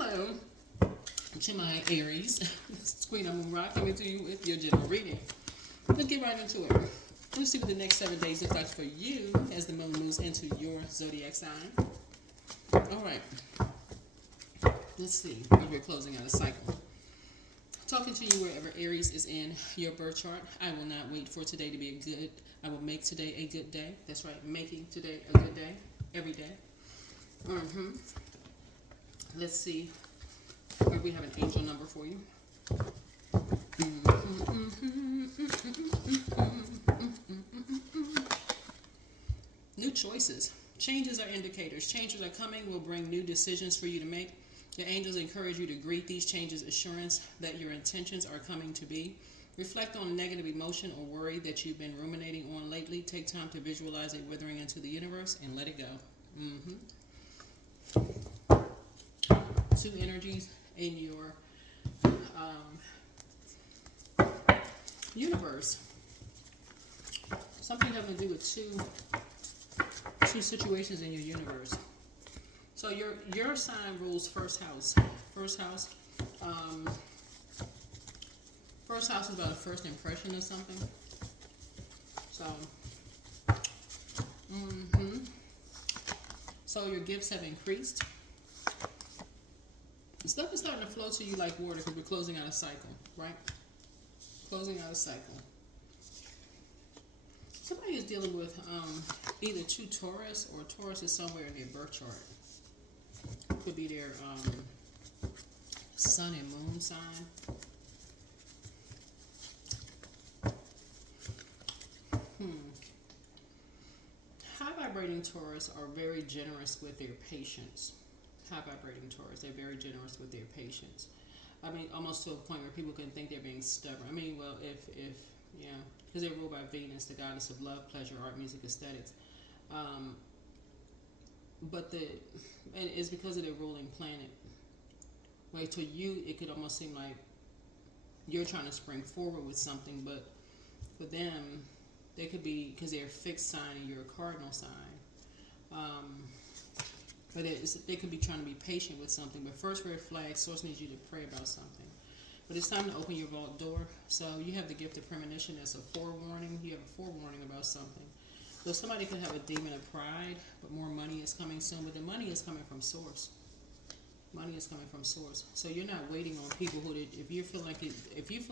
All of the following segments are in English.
Hello to my Aries. This is Queen Amun Ra coming to you with your general reading. Let's get right into it. Let's see what the next 7 days look like for you as the moon moves into your zodiac sign. All right. Let's see. We're closing out a cycle. Talking to you wherever Aries is in your birth chart. I will not wait for today to be a good. I will make today a good day. That's right. Making today a good day. Every day. Let's see. We have an angel number for you. New choices. Changes are indicators. Changes are coming will bring new decisions for you to make. The angels encourage you to greet these changes, assurance that your intentions are coming to be. Reflect on negative emotion or worry that you've been ruminating on lately. Take time to visualize it withering into the universe and let it go. Two energies in your universe. Something having to do with two situations in your universe. So your sign rules first house. First house. First house is about a first impression of something. So, so your gifts have increased. Stuff is starting to flow to you like water because we're closing out a cycle, right? Closing out a cycle. Somebody is dealing with either two Taurus or Taurus is somewhere in their birth chart. Could be their sun and moon sign. High vibrating Taurus are very generous with their patience. High vibrating Taurus, they're very generous with their patience. I mean, almost to a point where people can think they're being stubborn. I mean, well, if yeah, because they're ruled by Venus, the goddess of love, pleasure, art, music, aesthetics. But and it's because of their ruling planet. Like to you, it could almost seem like you're trying to spring forward with something, but for them, they could be because they're a fixed sign and you're a cardinal sign. But they could be trying to be patient with something. But first red flag, source needs you to pray about something. But it's time to open your vault door. So you have the gift of premonition as a forewarning. You have a forewarning about something. So somebody could have a demon of pride, but more money is coming soon. But the money is coming from source. Money is coming from source. So you're not waiting on people who. If you feel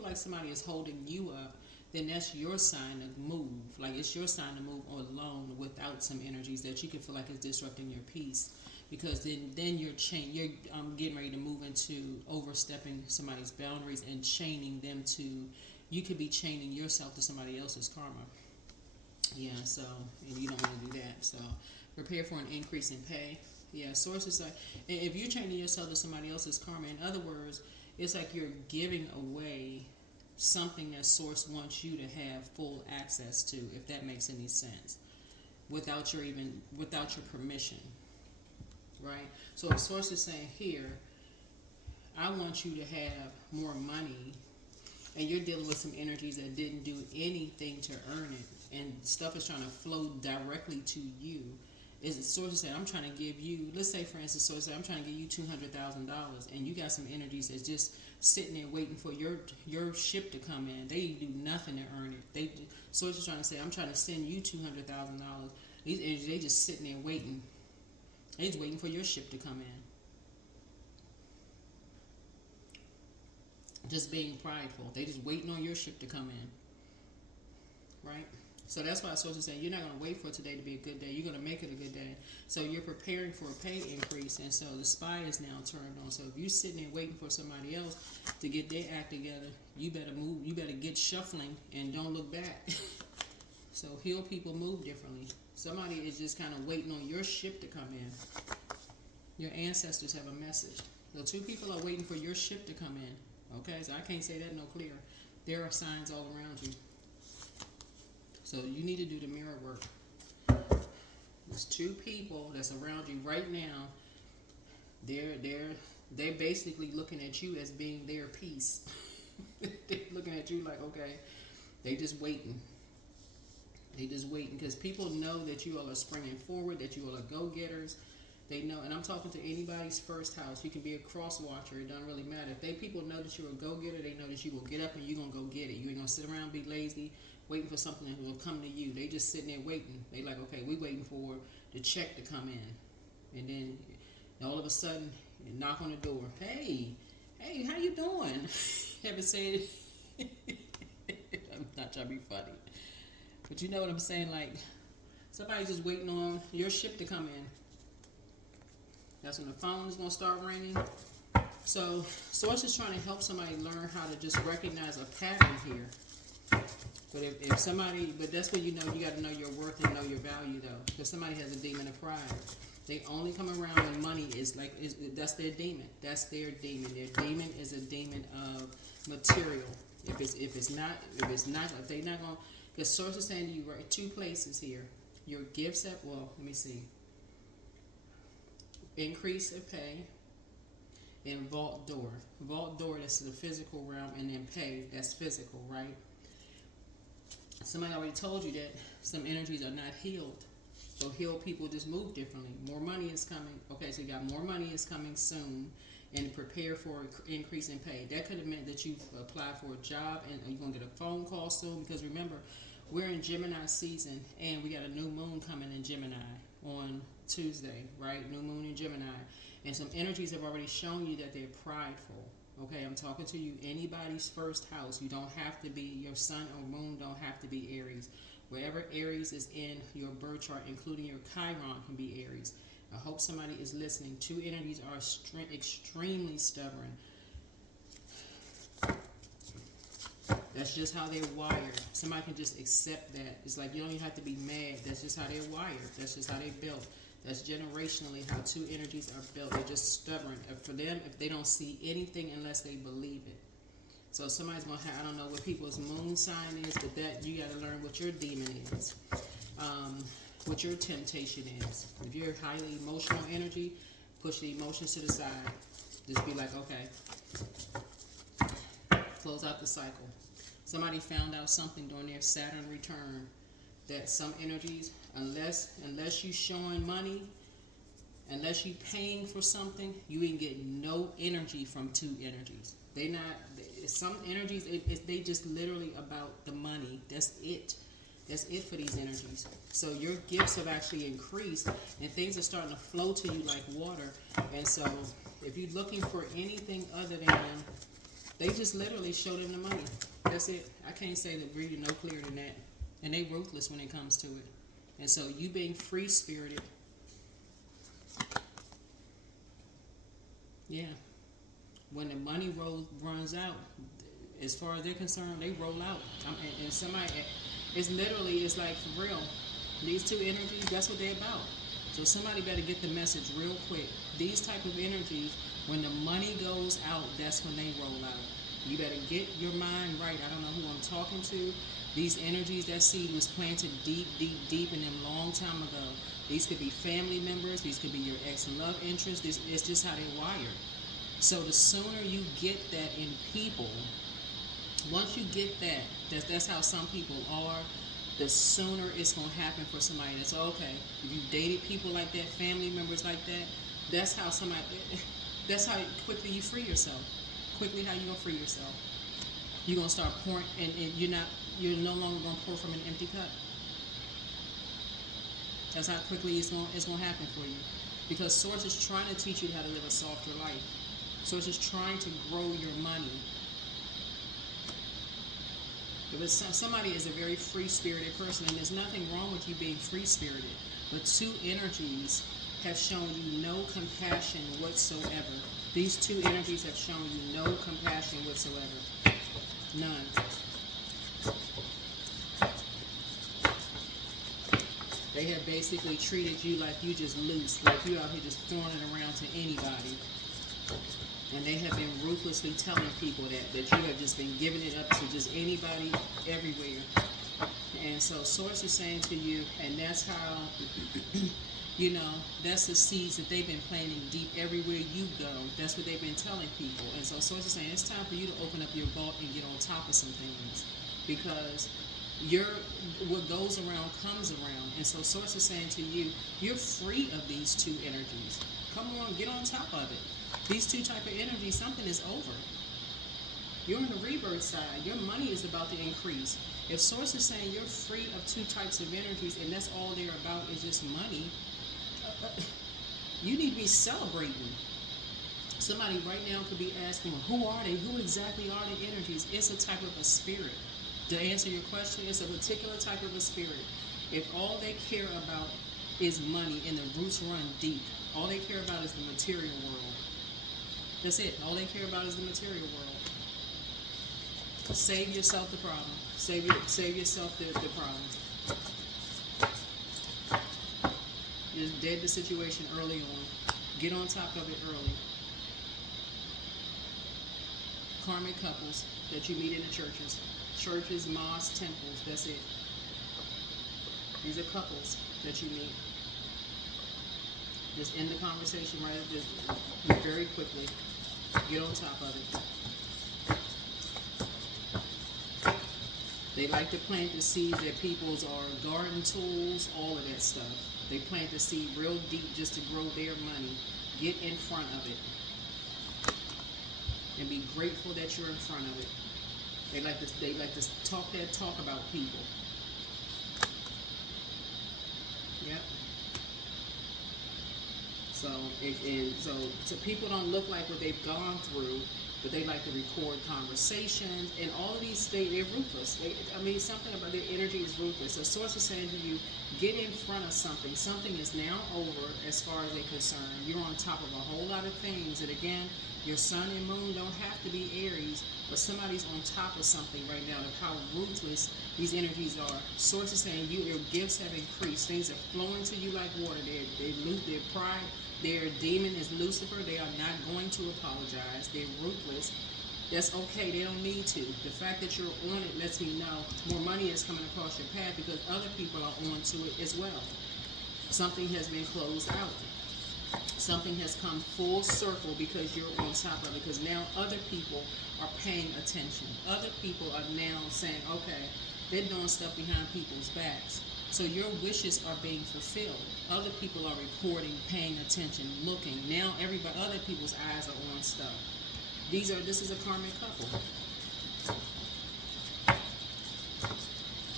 like somebody is holding you up, then that's your sign to move. Like it's your sign to move alone without some energies that you can feel like is disrupting your peace. Because then you're getting ready to move into overstepping somebody's boundaries and chaining them to. You could be chaining yourself to somebody else's karma. Yeah, so and you don't want to do that. So prepare for an increase in pay. Yeah, sources like if you're chaining yourself to somebody else's karma, in other words, it's like you're giving away something that source wants you to have full access to, if that makes any sense, without your permission. Right? So if source is saying here, I want you to have more money, and you're dealing with some energies that didn't do anything to earn it, and stuff is trying to flow directly to you. Is the source is saying, I'm trying to give you, let's say for instance, source I'm trying to give you $200,000, and you got some energies that's just sitting there waiting for your ship to come in. They do nothing to earn it. Source is trying to say, I'm trying to send you $200,000. These energies, they just sitting there waiting. They're just waiting for your ship to come in. Just being prideful. They just waiting on your ship to come in. Right? So that's why sources say you're not going to wait for today to be a good day. You're going to make it a good day. So you're preparing for a pay increase. And so the spy is now turned on. So if you're sitting there waiting for somebody else to get their act together, you better move. You better get shuffling and don't look back. So heal people move differently. Somebody is just kind of waiting on your ship to come in. Your ancestors have a message. So two people are waiting for your ship to come in. Okay, so I can't say that no clearer. There are signs all around you. So you need to do the mirror work. There's two people that's around you right now. They're basically looking at you as being their piece. They're looking at you like, okay, they just waiting. They just waiting because people know that you all are springing forward, that you all are go-getters, They know, and I'm talking to anybody's first house. You can be a cross watcher. It doesn't really matter. If they people know that you're a go-getter, they know that you will get up and you're going to go get it. You ain't going to sit around and be lazy waiting for something that will come to you. They just sitting there waiting. They like, okay, we waiting for the check to come in. And then all of a sudden, you knock on the door. Hey, how you doing? Ever said I'm not trying to be funny. But you know what I'm saying? Like, somebody's just waiting on your ship to come in. That's when the phone is going to start ringing. So Source is trying to help somebody learn how to just recognize a pattern here. But if somebody, but that's when you know you got to know your worth and know your value, though. Because somebody has a demon of pride. They only come around when money is like, that's their demon. That's their demon. Their demon is a demon of material. If they're not going, because Source is saying to you, right, two places here. Your gifts at, well, let me see. Increase of pay and vault door. Vault door, that's the physical realm, and then pay, that's physical, right? Somebody already told you that some energies are not healed. So healed people just move differently. More money is coming. Okay, so you got more money is coming soon, and prepare for an increase in pay. That could have meant that you've applied for a job and you're going to get a phone call soon, because remember, we're in Gemini season, and we got a new moon coming in Gemini on Tuesday, right? New moon in Gemini. And some energies have already shown you that they're prideful. Okay, I'm talking to you, anybody's first house. You don't have to be, your sun or moon don't have to be Aries. Wherever Aries is in your birth chart, including your Chiron, can be Aries. I hope somebody is listening. Two energies are extremely stubborn. That's just how they're wired. Somebody can just accept that. It's like you don't even have to be mad. That's just how they're wired. That's just how they're built. That's generationally how two energies are built. They're just stubborn. For them, if they don't see anything unless they believe it. So somebody's going to have, I don't know what people's moon sign is, but that you got to learn what your demon is. What your temptation is. If you're highly emotional energy, push the emotions to the side. Just be like, okay. Close out the cycle. Somebody found out something during their Saturn return that some energies, unless you showing money, unless you paying for something, you ain't getting no energy from two energies. Some energies, they just literally about the money. That's it. That's it for these energies. So your gifts have actually increased, and things are starting to flow to you like water. And so if you're looking for anything other than, they just literally show them the money. That's it. I can't say that read no clearer than that. And they ruthless when it comes to it. And so you being free-spirited, yeah. When the money runs out, as far as they're concerned, they roll out. And somebody, it's like for real. These two energies, that's what they're about. So somebody better get the message real quick. These type of energies, when the money goes out, that's when they roll out. You better get your mind right. I don't know who I'm talking to. These energies, that seed was planted deep, deep, deep in them long time ago. These could be family members. These could be your ex-love interest. It's just how they're wired. So the sooner you get that in people, once you get that's how some people are, the sooner it's going to happen for somebody that's okay. If you dated people like that, family members like that, that's how quickly you free yourself. Quickly how you going to free yourself. You're going to start pouring, and you're no longer going to pour from an empty cup. That's how quickly it's going to happen for you. Because Source is trying to teach you how to live a softer life. Source is trying to grow your money. If somebody is a very free-spirited person, and there's nothing wrong with you being free-spirited, but two energies have shown you no compassion whatsoever. These two energies have shown you no compassion whatsoever. None. They have basically treated you like you just loose, like you out here just throwing it around to anybody. And they have been ruthlessly telling people that you have just been giving it up to just anybody, everywhere. And so Source is saying to you, and that's how, that's the seeds that they've been planting deep everywhere you go. That's what they've been telling people. And so Source is saying it's time for you to open up your vault and get on top of some things. Because what goes around comes around. And so Source is saying to you, you're free of these two energies. Come on, get on top of it. These two type of energies, something is over. You're on the rebirth side. Your money is about to increase. If Source is saying you're free of two types of energies and that's all they're about is just money, you need to be celebrating. Somebody right now could be asking, well, who are they? Who exactly are the energies? It's a type of a spirit. To answer your question, it's a particular type of a spirit. If all they care about is money and the roots run deep, all they care about is the material world. That's it. All they care about is the material world. Save yourself the problem. Save yourself the problem. Just dead the situation early on. Get on top of it early. Karmic couples that you meet in the churches. Churches, mosques, temples, that's it. These are couples that you meet. Just end the conversation right, just very quickly. Get on top of it. They like to plant the seeds that people's are garden tools, all of that stuff. They plant the seed real deep just to grow their money. Get in front of it. And be grateful that you're in front of it. They like to talk that talk about people. Yep. So people don't look like what they've gone through, but they like to record conversations and all of these. They're ruthless. Something about their energy is ruthless. So Source is saying to you, get in front of something. Something is now over as far as they're concerned. You're on top of a whole lot of things. And again, your sun and moon don't have to be Aries, but somebody's on top of something right now. Of how ruthless these energies are. Source is saying your gifts have increased. Things are flowing to you like water. Their pride, their demon is Lucifer. They are not going to apologize. They're ruthless. That's okay. They don't need to. The fact that you're on it lets me know more money is coming across your path because other people are on to it as well. Something has been closed out. Something has come full circle because you're on top of it. Because now other people are paying attention. Other people are now saying, okay, they're doing stuff behind people's backs. So your wishes are being fulfilled. Other people are recording, paying attention, looking. Now other people's eyes are on stuff. This is a karmic couple.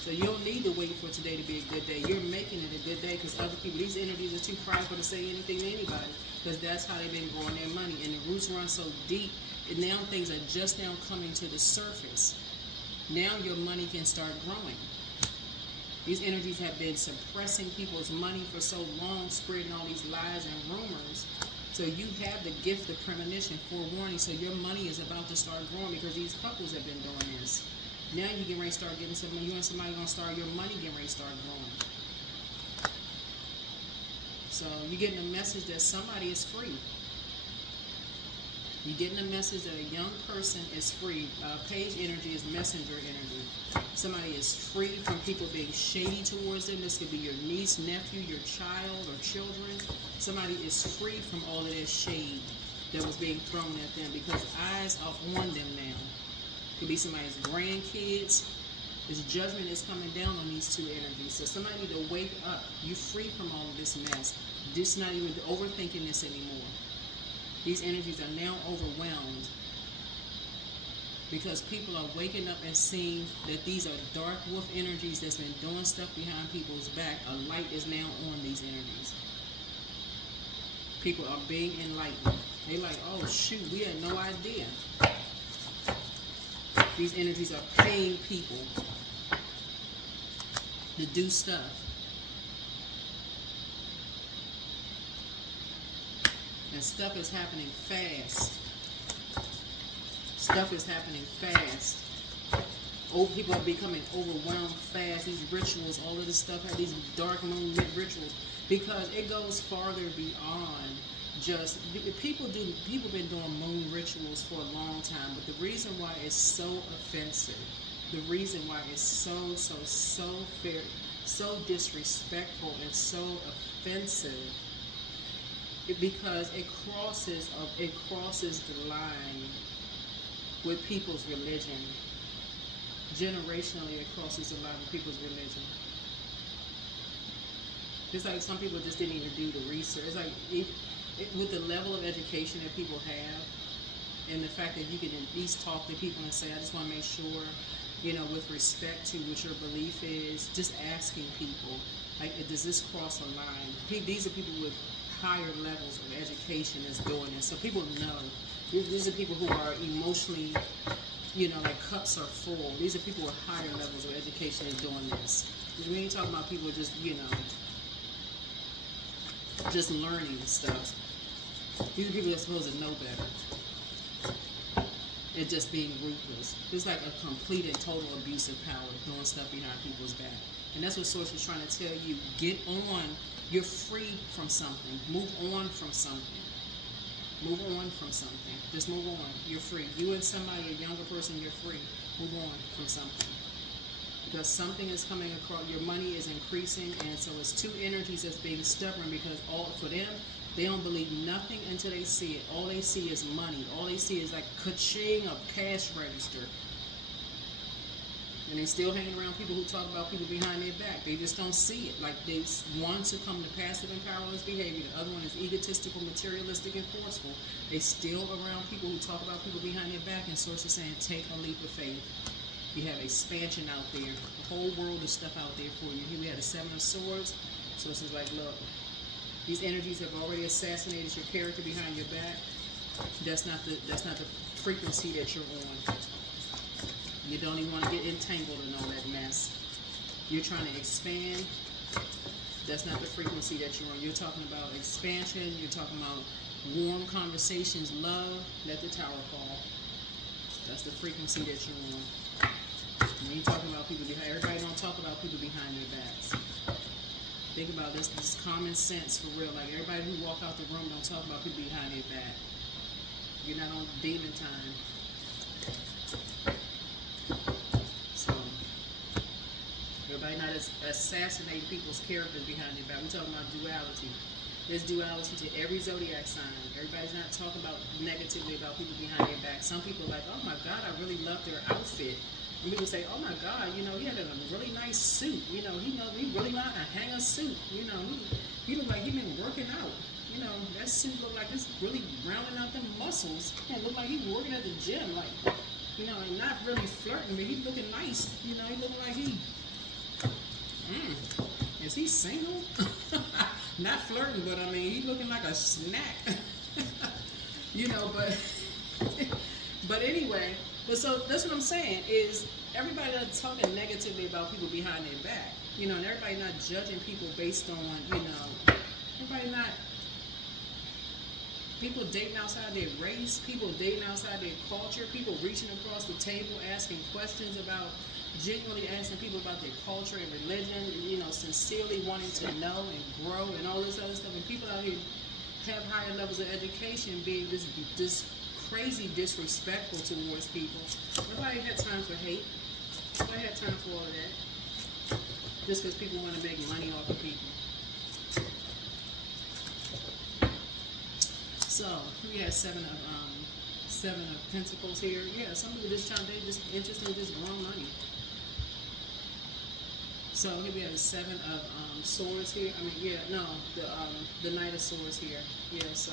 So you don't need to wait for today to be a good day. You're making it a good day because other people, these energies are too prideful to say anything to anybody because that's how they've been growing their money. And the roots run so deep, and now things are just now coming to the surface. Now your money can start growing. These energies have been suppressing people's money for so long, spreading all these lies and rumors. So you have the gift of premonition, forewarning. So your money is about to start growing because these couples have been doing this. Now you getting ready to start getting some. You and somebody gonna start your money getting ready to start growing. So you're getting a message that somebody is free. You're getting a message that a young person is free. Page energy is messenger energy. Somebody is free from people being shady towards them. This could be your niece, nephew, your child, or children. Somebody is free from all of that shade that was being thrown at them because eyes are on them now. Could be somebody's grandkids. This judgment is coming down on these two energies. So somebody need to wake up. You're free from all of this mess. Just not even overthinking this anymore. These energies are now overwhelmed because people are waking up and seeing that these are dark wolf energies that's been doing stuff behind people's back. A light is now on these energies. People are being enlightened. They're like, oh shoot, we had no idea. These energies are paying people to do stuff. And stuff is happening fast. Stuff is happening fast. Old people are becoming overwhelmed fast. These rituals, all of this stuff, these dark moon rituals, because it goes farther beyond just people been doing moon rituals for a long time, but the reason why it's so offensive, the reason why it's so fair, so disrespectful and so offensive, because it crosses the line with people's religion. generationally, it crosses a lot of people's religion. It's like some people just didn't even do the research. It's like with the level of education that people have, and the fact that you can at least talk to people and say, I just want to make sure, you know, with respect to what your belief is, just asking people, like, does this cross a line? These are people with higher levels of education that's doing this. So people know. These are people who are emotionally, you know, like cups are full. These are people with higher levels of education that's doing this. We ain't talking about people just, you know, just learning stuff. These are people that's supposed to know better. And just being ruthless. It's like a complete and total abuse of power, doing stuff behind people's back. And that's what Source is trying to tell you. Get on. You're free from something. Move on from something. Move on from something. Just move on. You're free. You and somebody, a younger person, you're free. Move on from something. Because something is coming across. Your money is increasing, and so it's two energies that's being stubborn, because all for them, they don't believe nothing until they see it. All they see is money. All they see is like ka-ching of cash register. And they still hanging around people who talk about people behind their back. They just don't see it. Like, they one succumb to passive and powerless behavior. The other one is egotistical, materialistic, and forceful. They still around people who talk about people behind their back. And Source is saying, take a leap of faith. You have expansion out there. The whole world of stuff out there for you. Here we had the Seven of Swords. Source is like, look, these energies have already assassinated your character behind your back. That's not the frequency that you're on. You don't even want to get entangled in all that mess. You're trying to expand. That's not the frequency that you're on. You're talking about expansion. You're talking about warm conversations, love. Let the tower fall. That's the frequency that you're on. When you're talking about people behind, everybody don't talk about people behind their backs. Think about this. This is common sense for real. Like, everybody who walk out the room don't talk about people behind their back. You're not on demon time. So, everybody not assassinating people's characters behind their back. We're talking about duality. There's duality to every zodiac sign. Everybody's not talking about negatively about people behind their back. Some people are like, oh my God, I really love their outfit. And people say, oh my God, you know, he had a really nice suit. You know, he really know how to hang a suit. You know, he looked like he been working out. You know, that suit looked like it's really rounding out them muscles. It looked like he was working at the gym, like, you know, and not really flirting, but he's looking nice. You know, he looking like he, is he single? Not flirting, but I mean, he looking like a snack. You know, but anyway, but so that's what I'm saying is everybody that's talking negatively about people behind their back, you know, and everybody not judging people based on, you know, everybody not, people dating outside their race, people dating outside their culture, people reaching across the table, asking questions about, genuinely asking people about their culture and religion, and, you know, sincerely wanting to know and grow and all this other stuff. And people out here have higher levels of education being this crazy disrespectful towards people. Nobody had time for hate. Nobody had time for all of that. Just because people want to make money off of people. So we had seven of Pentacles here. Yeah, some people just they just interested in just growing money. So here we have the Seven of Swords here. I mean, yeah, no, the Knight of Swords here. Yeah, so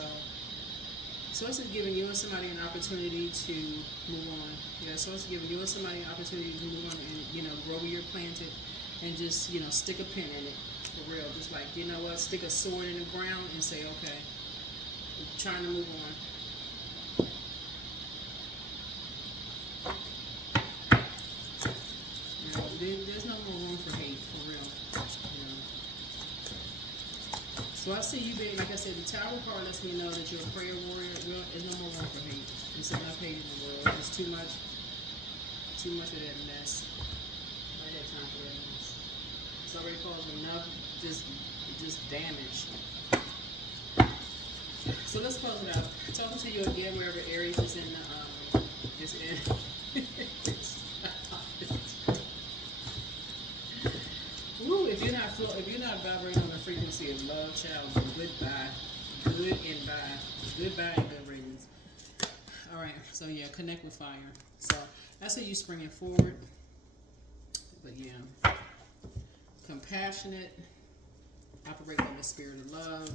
it's giving you and somebody an opportunity to move on. Yeah, so it's giving you and somebody an opportunity to move on and, you know, grow where you're planted and just, you know, stick a pin in it for real. Just like, you know what, stick a sword in the ground and say, okay, I'm trying to move on. There's no more room for hate, for real. You know. So I see you being, like I said, the Tower card lets me know that you're a prayer warrior. There's no more room for hate. There's enough hate in the world. There's too much of that mess. I had time for that mess. It's already caused enough just damage. So let's close it out. Talking to you again wherever Aries is in the Woo, if you're not vibrating on the frequency of love, child, goodbye. Good and bye. Goodbye and good riddance. Alright, so yeah, connect with fire. So that's how you springing forward. But yeah, compassionate, operate in the spirit of love.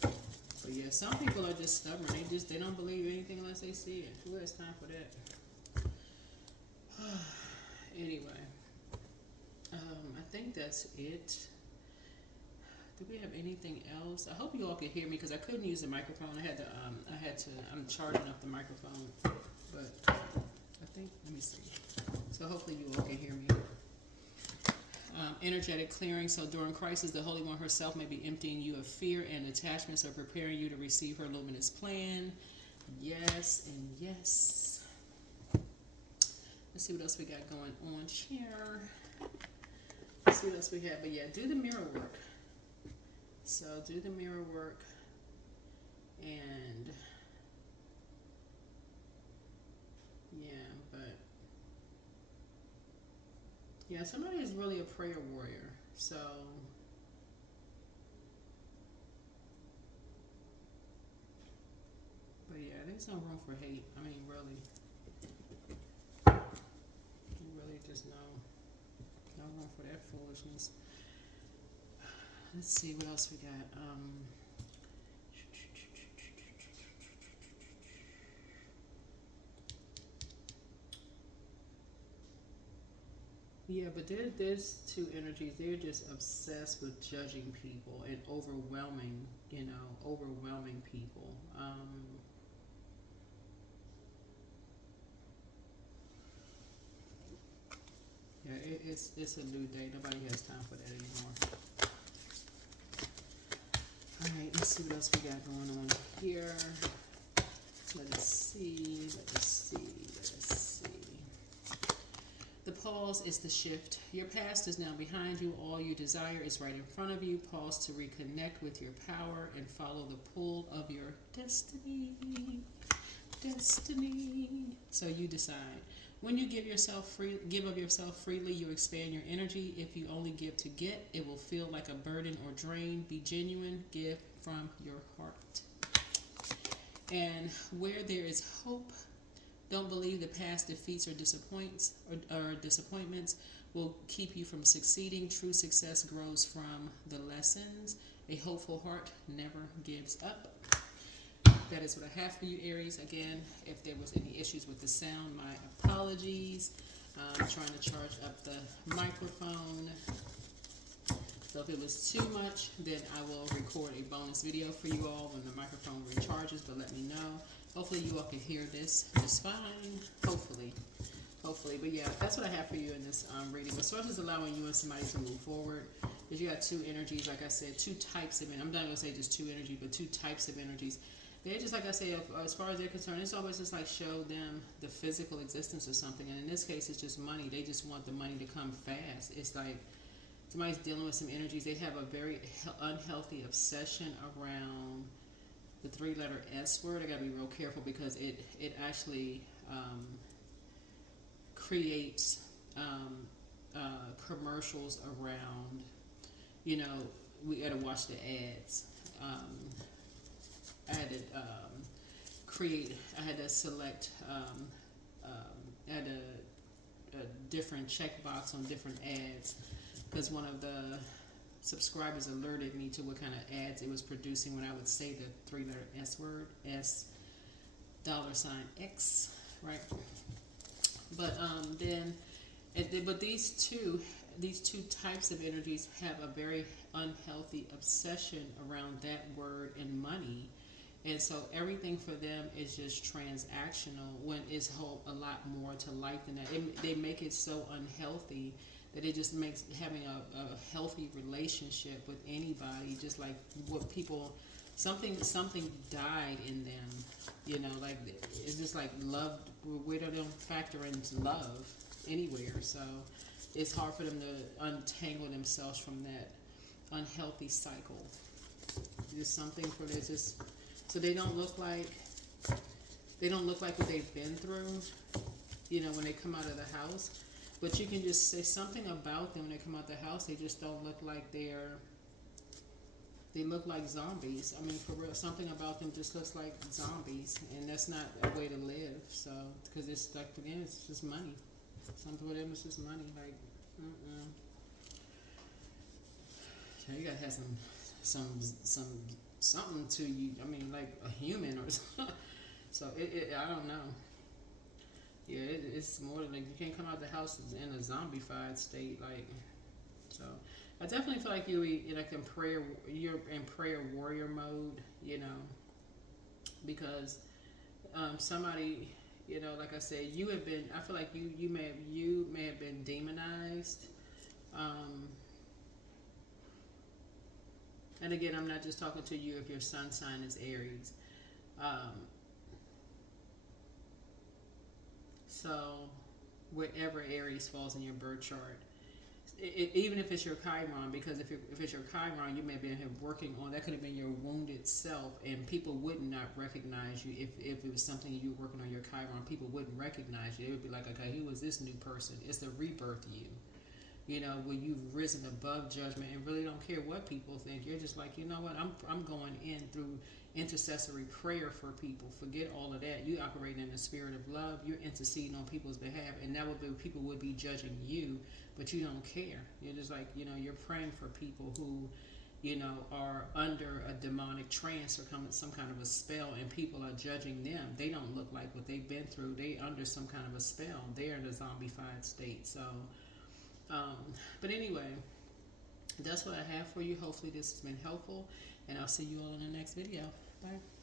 But yeah, some people are just stubborn. They don't believe anything unless they see it. Who has time for that? Anyway, I think that's it. Do we have anything else? I hope you all can hear me because I couldn't use the microphone. I'm charging up the microphone, but I think, let me see. So hopefully you all can hear me. Energetic clearing. So during crisis, the Holy One herself may be emptying you of fear and attachments, or preparing you to receive her luminous plan. Yes and yes. Let's see what else we got going on here. Let's see what else we have. But yeah, do the mirror work. So do the mirror work, and yeah, but yeah, somebody is really a prayer warrior. So but yeah, there's no room for hate. I mean, really, just no room for that foolishness. Let's see what else we got. Yeah, but there's two energies. They're just obsessed with judging people and overwhelming people. Yeah, it's a new day. Nobody has time for that anymore. All right, let's see what else we got going on here. Let us see. The pause is the shift. Your past is now behind you. All you desire is right in front of you. Pause to reconnect with your power and follow the pull of your destiny. So you decide. When you give of yourself freely, you expand your energy. If you only give to get, it will feel like a burden or drain. Be genuine. Give from your heart. And where there is hope, don't believe the past defeats or disappointments will keep you from succeeding. True success grows from the lessons. A hopeful heart never gives up. That is what I have for you, Aries. Again, if there was any issues with the sound, my apologies. I'm trying to charge up the microphone. So if it was too much, then I will record a bonus video for you all when the microphone recharges, but let me know. Hopefully you all can hear this just fine. Hopefully. But yeah, that's what I have for you in this reading. The source is allowing you and somebody to move forward. Because you got two energies, like I said, two types of, I'm not going to say just two energies, but two types of energies. They're just, like I say, as far as they're concerned, it's always just like show them the physical existence of something. And in this case, it's just money. They just want the money to come fast. It's like somebody's dealing with some energies. They have a very unhealthy obsession around the three-letter S word. I got to be real careful because it actually creates commercials around, we got to watch the ads. I had to select, I had a different checkbox on different ads because one of the subscribers alerted me to what kind of ads it was producing when I would say the three-letter S word, $X, right? But but these two types of energies have a very unhealthy obsession around that word and money. And so everything for them is just transactional when it's a lot more to life than that. They make it so unhealthy that it just makes having a healthy relationship with anybody just like what people, something died in them, like it's just like love. We don't factor into love anywhere, so it's hard for them to untangle themselves from that unhealthy cycle. There's something for this, just so they don't look like what they've been through, when they come out of the house. But you can just say something about them when they come out the house. They just don't look like they look like zombies. I mean, for real, something about them just looks like zombies, and that's not a way to live. So, because it's like, again, it's just money. Something for them is just money. Like, so you gotta have something to you. I mean, like a human or something. So I don't know. Yeah, it's more than like you can't come out the house in a zombified state. Like, so I definitely feel like you're like in prayer. You're in prayer warrior mode. You know, because somebody, you know, like I said, you have been. I feel like you may have been demonized. Um, and again, I'm not just talking to you if your sun sign is Aries. Um, so wherever Aries falls in your birth chart, even if it's your Chiron, because if it's your Chiron, you may have been working on that. Could have been your wounded self, and people would not recognize you if it was something you were working on your Chiron. People wouldn't recognize you. They would be like, okay, who was this new person? It's the rebirth you. You know, where you've risen above judgment and really don't care what people think. You're just like, you know what? I'm going in through intercessory prayer for people. Forget all of that. You operate in the spirit of love. You're interceding on people's behalf, and that would be people would be judging you, but you don't care. You're just like, you know, you're praying for people who, you know, are under a demonic trance or some kind of a spell, and people are judging them. They don't look like what they've been through. They under some kind of a spell. They're in a zombified state. So. But anyway, that's what I have for you. Hopefully this has been helpful, and I'll see you all in the next video. Bye.